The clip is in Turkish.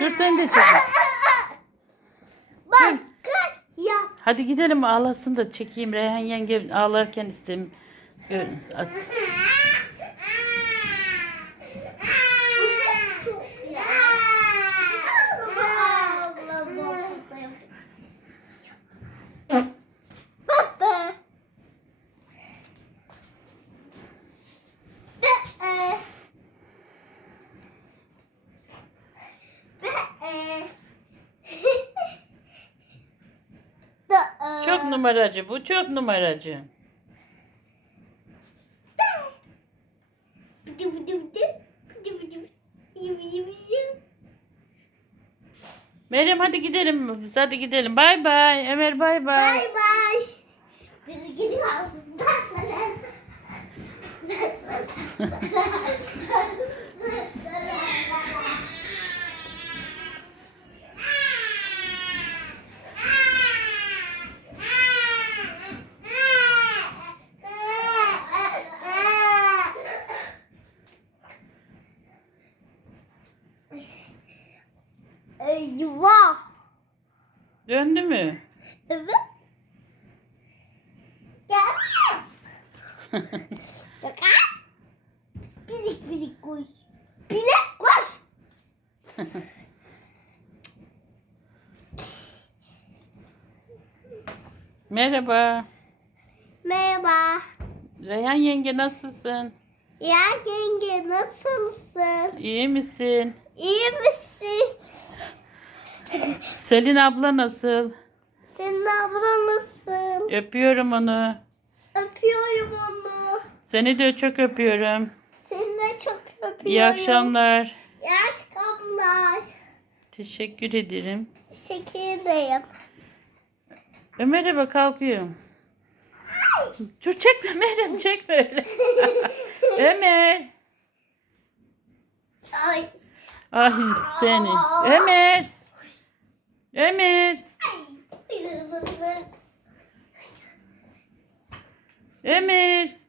Dur sen de Bakıyor. Hadi gidelim ağlasın da çekeyim. Reyhan yenge ağlarken isteyeyim. Gör- at- numaracı bu. Çok numaracı. Meryem hadi gidelim. Hadi gidelim. Bay bay. Ömer bay bay. Bay bay. Biz gidiyoruz. Eyvah. Döndü mü? Evet. Gel. Çaka. Birik birik kuş. Bilek kuş. Merhaba. Merhaba. Reyhan yenge nasılsın? Ya yenge nasılsın? İyi misin? İyi misin? Selin abla nasıl? Senin ablan nasıl? Öpüyorum onu. Öpüyorum onu. Seni de çok öpüyorum. Seni de çok öpüyorum. İyi akşamlar. İyi akşamlar. Teşekkür ederim. Teşekkür ederim. Ömer'e bak kalkıyorum. Dur çekme Meryem çekme öyle. Ömer. Ay. Ay seni. Ömer. Ömer. Ay.